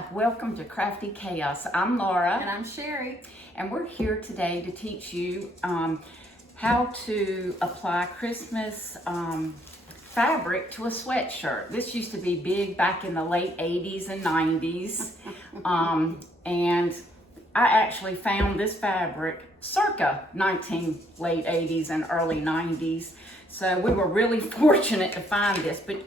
Hi, welcome to Crafty Chaos. I'm Laura. And I'm Sherry. And we're here today to teach you how to apply Christmas fabric to a sweatshirt. This used to be big back in the late 80s and 90s. And I actually found this fabric circa late 80s and early 90s. So we were really fortunate to find this. But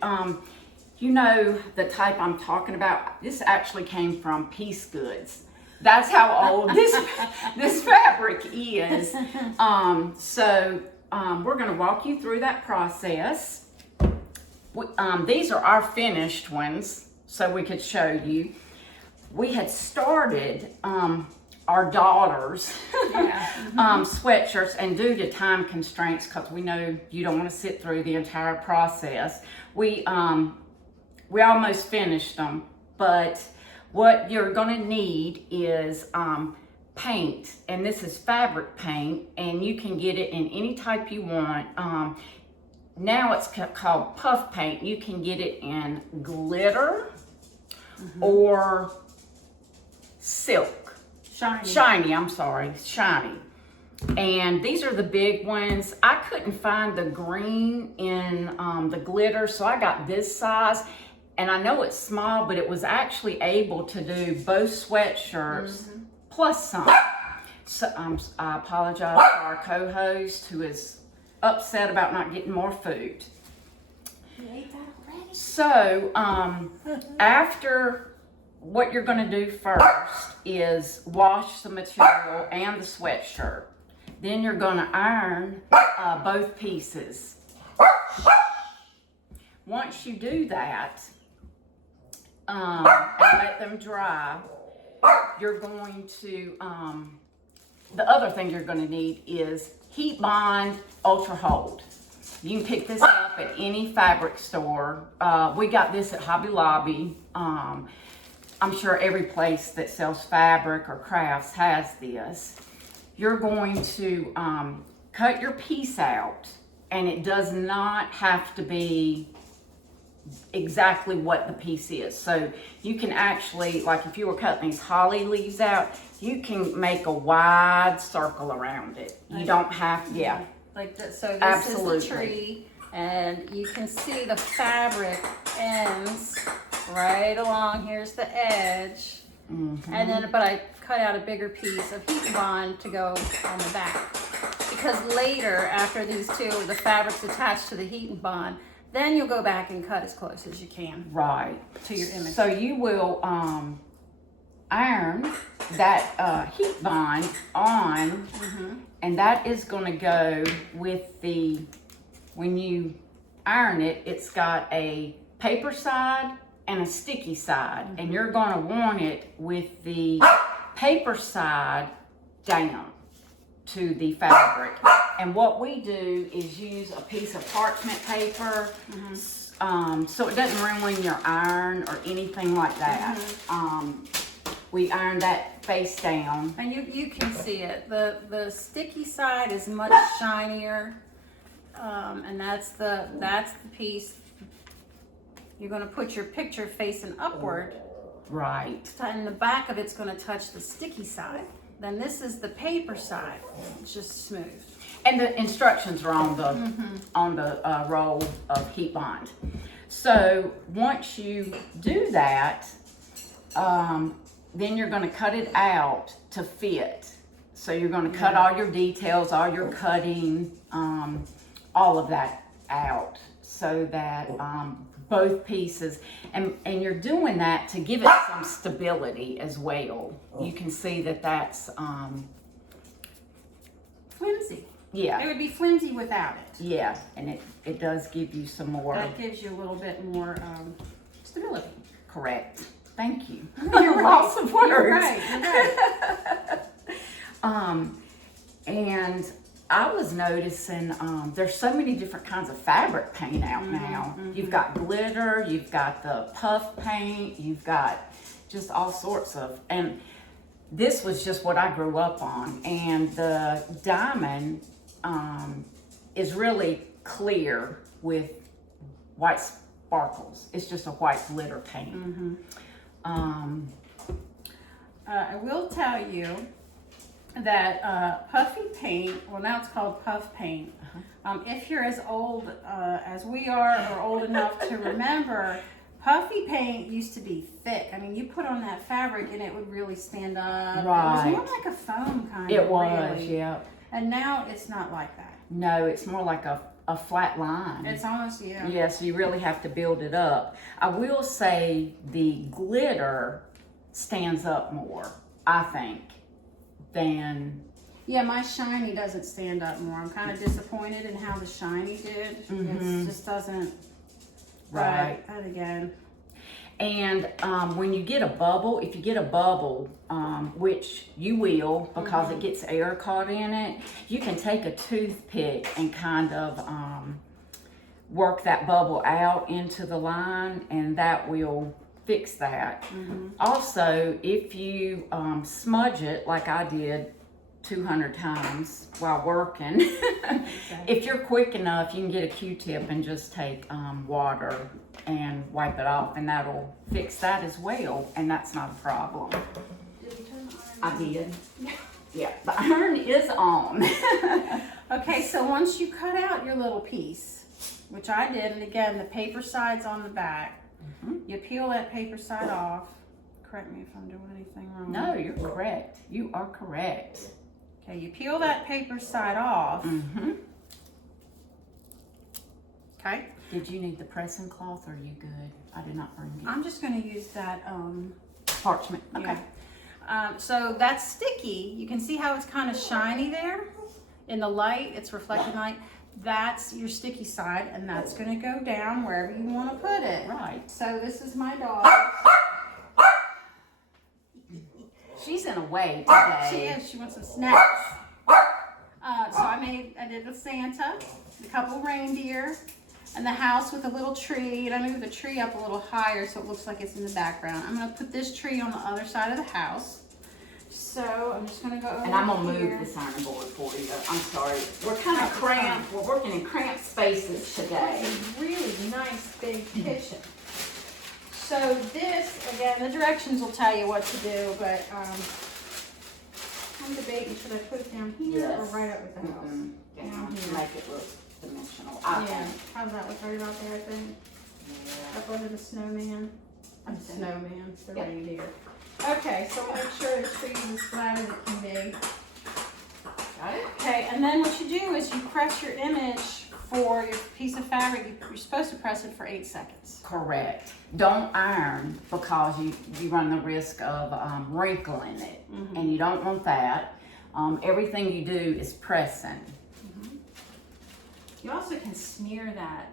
you know the type I'm talking about. This actually came from Piece Goods. That's how old this fabric is. We're going to walk you through that process. These are our finished ones, so we could show you. We had started our daughters sweatshirts, and due to time constraints, because we know you don't want to sit through the entire process, we almost finished them. But what you're going to need is paint, and this is fabric paint, and you can get it in any type you want. Now it's called puff paint. You can get it in glitter or silk. Shiny, and these are the big ones. I couldn't find the green in the glitter, so I got this size. And I know it's small, but it was actually able to do both sweatshirts plus some. So I apologize to our co-host who is upset about not getting more food. You ate that already? So after, what you're going to do first is wash the material and the sweatshirt. Then you're going to iron both pieces. Once you do that, and let them dry, you're going to, the other thing you're going to need is Heat Bond Ultra Hold. You can pick this up at any fabric store. We got this at Hobby Lobby. I'm sure every place that sells fabric or crafts has this. You're going to cut your piece out, and it does not have to be exactly what the piece is. So you can actually, like if you were cutting these holly leaves out, you can make a wide circle around it. You don't have, Like that. So this Absolutely. is the tree, and you can see the fabric ends right along. Here's the edge, and then but I cut out a bigger piece of heat bond to go on the back, because later, after these two, the fabric's attached to the heat bond. Then you'll go back and cut as close as you can. Right. To your image. So you will iron that heat bond on, and that is going to go with the, when you iron it, it's got a paper side and a sticky side, and you're going to want it with the paper side down to the fabric. And what we do is use a piece of parchment paper, so it doesn't ruin your iron or anything like that. We iron that face down. And you can see it. The sticky side is much shinier, and that's the piece. You're going to put your picture facing upward. Right. And the back of it's going to touch the sticky side. Then this is the paper side. It's just smooth. And the instructions are on the roll of heat bond. So once you do that, then you're going to cut it out to fit. So you're going to cut all your details, all your cutting, all of that out, so that both pieces, and you're doing that to give it some stability as well. You can see that that's Flimsy. yeah. It would be flimsy without it. Yeah, and it does give you some more. That gives you a little bit more stability. Correct. Thank you. You're Lots of words. You're right. And I was noticing there's so many different kinds of fabric paint out now. You've got glitter, you've got the puff paint, you've got just all sorts of, and this was just what I grew up on. And the diamond is really clear with white sparkles. It's just a white glitter paint. I will tell you that Puffy paint, well now it's called Puff paint. If you're as old as we are or old enough to remember, Puffy paint used to be thick. I mean, you put on that fabric and it would really stand up. Right. It was more like a foam kind of. It was, really. yeah. And now it's not like that. No, it's more like a flat line. It's almost, yeah. Yeah, so you really have to build it up. I will say the glitter stands up more, I think, than... Yeah, my shiny doesn't stand up more. I'm kind of disappointed in how the shiny did. It just doesn't... Right. But again... And when you get a bubble, if you get a bubble, which you will because it gets air caught in it, you can take a toothpick and kind of work that bubble out into the line, and that will fix that. Also, if you smudge it like I did 200 times while working, if you're quick enough, you can get a Q-tip and just take water and wipe it off, and that'll fix that as well, and that's not a problem. Did you turn the iron on? I did. Yeah, the iron is on. Okay, so once you cut out your little piece, which I did, and again, the paper side's on the back, you peel that paper side off. Correct me if I'm doing anything wrong. No, you're correct. You are correct. Okay, you peel that paper side off. Okay. Did you need the pressing cloth, or are you good? I did not bring it. I'm just going to use that Parchment. Okay. yeah. So that's sticky. You can see how it's kind of shiny there in the light. It's reflecting light. That's your sticky side, and that's going to go down wherever you want to put it. Right. So this is my dog. She's in a way today. She is. She wants some snacks. So I did the Santa, a couple reindeer, and the house with a little tree. And I moved the tree up a little higher so it looks like it's in the background. I'm going to put this tree on the other side of the house. So I'm just going to go over And I'm going to here. move the signing board for you. I'm sorry. We're kind of cramped. We're working in cramped spaces today. It's a really nice big kitchen. So this, again, the directions will tell you what to do, but I'm debating, should I put it down here or right up with the house? Down here. to make it look dimensional. I Yeah, think. how's that look right about there, I think? Yeah. Up under the snowman. Okay. Snowman, the Yep. reindeer. Okay, so make sure the tree is as flat as it can be. Got it? Okay, and then what you do is you press your image for your piece of fabric. You're supposed to press it for 8 seconds. Correct. Don't iron because you run the risk of wrinkling it, and you don't want that. Everything you do is pressing. You also can smear that,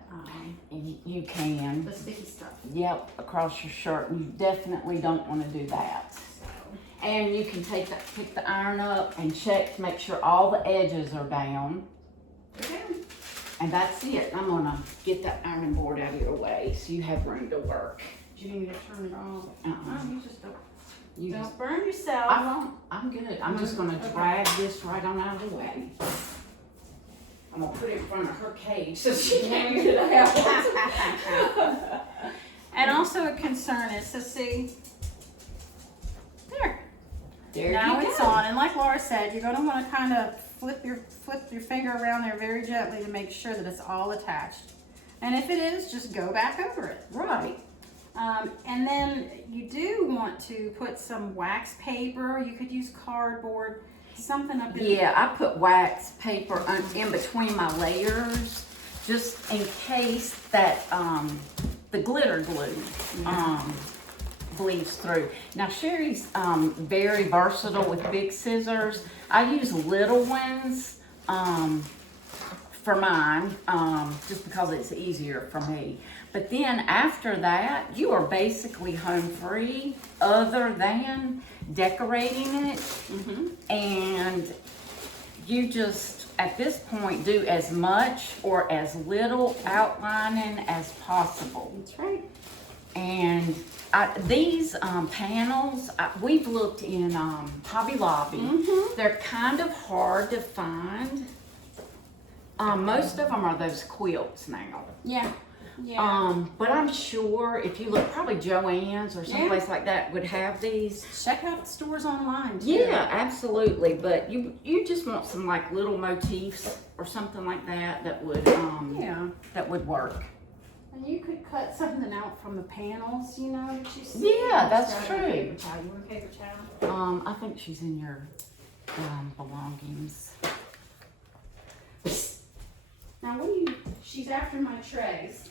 You can. the sticky stuff. Yep, across your shirt, and you definitely don't want to do that. And you can pick the iron up and check to make sure all the edges are down. Okay. And that's it. I'm gonna get that ironing board out of your way so you have room to work. Do you need me to turn it off? Uh-uh. You just don't. You Don't just, burn yourself. I won't. I'm good. I'm just gonna drag this right on out of the way. I'm gonna put it in front of her cage so she can't get it out. And also a concern is to see. There Now you it's go. on, and like Laura said, you're going to want to kind of flip your finger around there very gently to make sure that it's all attached. And if it is, just go back over it. Right. And then you do want to put some wax paper. You could use cardboard, something up in Yeah, I put wax paper in between my layers just in case that the glitter glue bleeds through. Now Sherry's very versatile with big scissors. I use little ones for mine just because it's easier for me. But then after that, you are basically home free other than decorating it. And you just, at this point, do as much or as little outlining as possible. That's right. And these panels, we've looked in Hobby Lobby. They're kind of hard to find. Most of them are those quilts now. Yeah. Yeah. But I'm sure if you look, probably Joann's or someplace like that would have these. Check out stores online too. Yeah, absolutely. But you just want some like little motifs or something like that that would that would work. And you could cut something out from the panels, you know, that you see. Yeah, that's Just true. grab a paper towel. You want a paper towel? I think she's in your belongings. Now, she's after my trays.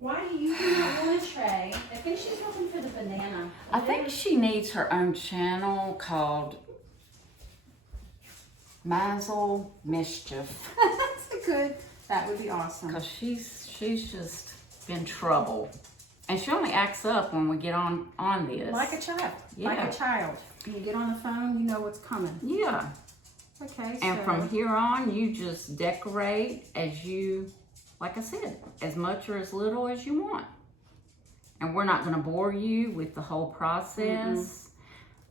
Why do you not want a tray? I think she's looking for the banana. I think she needs her own channel called Mazel Mischief. That's good. That would be awesome. Because she's just been trouble. And she only acts up when we get on this. Like a child. Yeah. Like a child. When you get on the phone, you know what's coming. Yeah. Okay, And from here on, you just decorate as you, like I said, as much or as little as you want. And we're not going to bore you with the whole process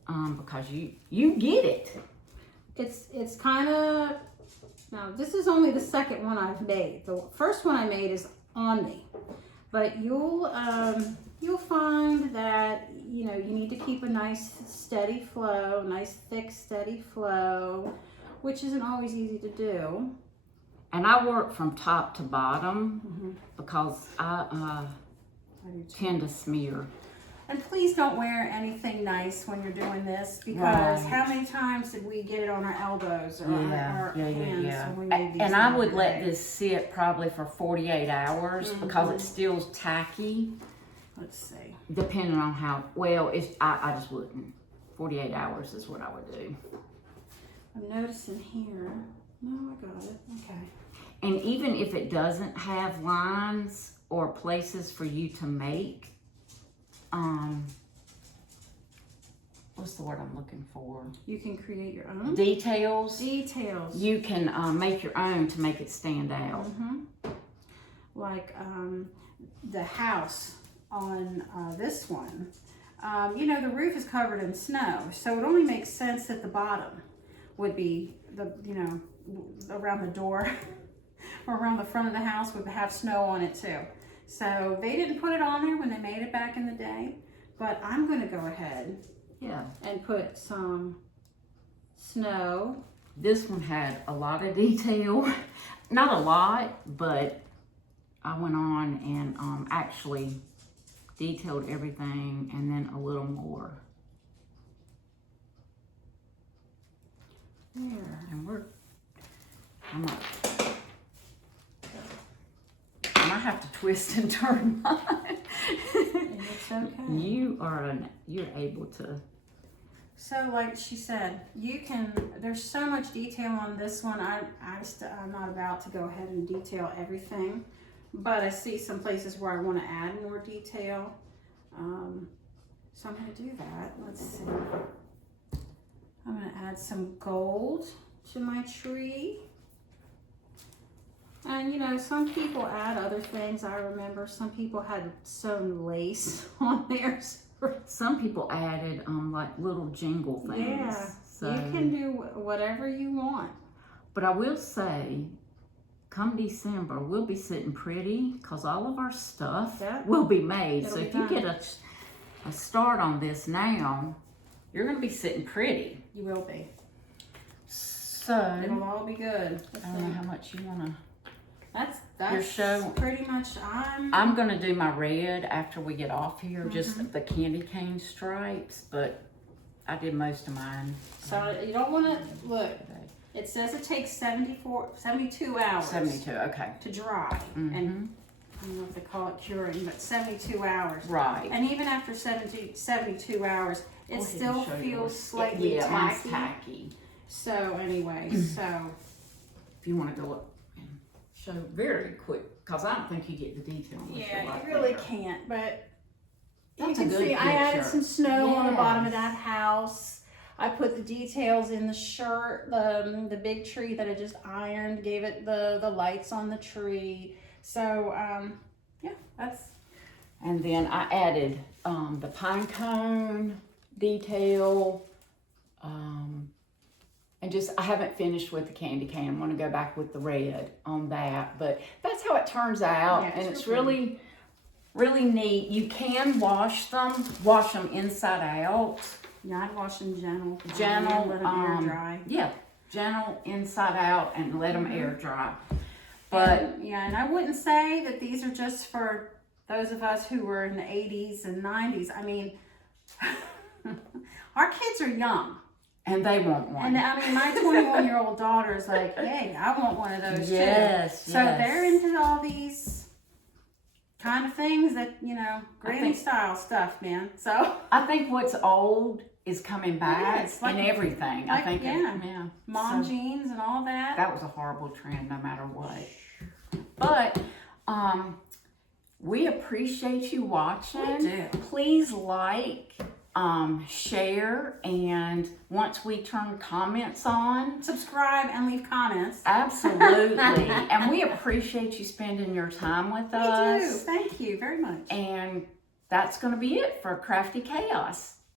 because you get it. It's kind of, now this is only the second one I've made. The first one I made is on me. But you'll find that, you know, you need to keep a nice steady flow, nice thick steady flow, which isn't always easy to do. And I work from top to bottom because I tend to smear. And please don't wear anything nice when you're doing this, because Right. how many times did we get it on our elbows or our hands when we made these? And I would the let other day? this sit probably for 48 hours because it's still tacky, Let's see. depending on how, well, I just wouldn't. 48 hours is what I would do. I'm noticing here. No, I got it. Okay. And even if it doesn't have lines or places for you to make, what's the word I'm looking for? You can create your own Details. details. You can make your own to make it stand out. Like the house on this one. You know, the roof is covered in snow, so it only makes sense that the bottom would be around the door or around the front of the house would have snow on it too. So they didn't put it on there when they made it back in the day, but I'm going to go ahead and put some snow. This one had a lot of detail. Not a lot, but I went on and actually detailed everything and then a little more. There. And I might have to twist and turn mine. It's okay. You're able to. So like she said, there's so much detail on this one. I'm not about to go ahead and detail everything, but I see some places where I want to add more detail. So I'm going to do that. Let's see. I'm going to add some gold to my tree. And you know, some people add other things. I remember some people had sewn lace on theirs. Some people added like little jingle things. Yeah, so, you can do whatever you want. But I will say, come December, we'll be sitting pretty because all of our stuff will be made. So if you get a start on this now, you're going to be sitting pretty. You will be. So It'll all be good. I don't know how much you want to. That's your show. Pretty much. I'm gonna do my red after we get off here, just the candy cane stripes, but I did most of mine. So you don't want to look. It says it takes 72 hours. 72, okay. To dry, and I don't know if they call it curing, but 72 hours. Right. And even after 72 hours, it still feels slightly tacky. tacky. So anyway, so if you want to go up and show very quick, because I don't think you get the detail. Yeah, you really can't, but That's you a can good see I added picture. some snow on the bottom of Yes. that house. I put the details in the shirt, the big tree that I just ironed, gave it the lights on the tree. So yeah, that's. And then I added the pine cone detail. And just, I haven't finished with the candy cane. I'm going to go back with the red on that. But that's how it turns out. Yeah, and it's it's really really neat. You can wash them inside out. Yeah, I'd wash them gentle. Gentle, let them air dry. Yeah, gentle inside out and let them air dry. But yeah, and I wouldn't say that these are just for those of us who were in the 80s and 90s. I mean, our kids are young. And they want one. And I mean, my 21-year-old daughter is like, hey, I want one of those too. Yes, So they're into all these kind of things that, granny style stuff, man. So I think what's old is coming back it's like, and everything. I think mom jeans and all that. That was a horrible trend no matter what. But we appreciate you watching. We do. Please like, share, and once we turn comments on, subscribe and leave comments. Absolutely. And we appreciate you spending your time with us. We do. Thank you very much. And that's going to be it for Crafty Chaos.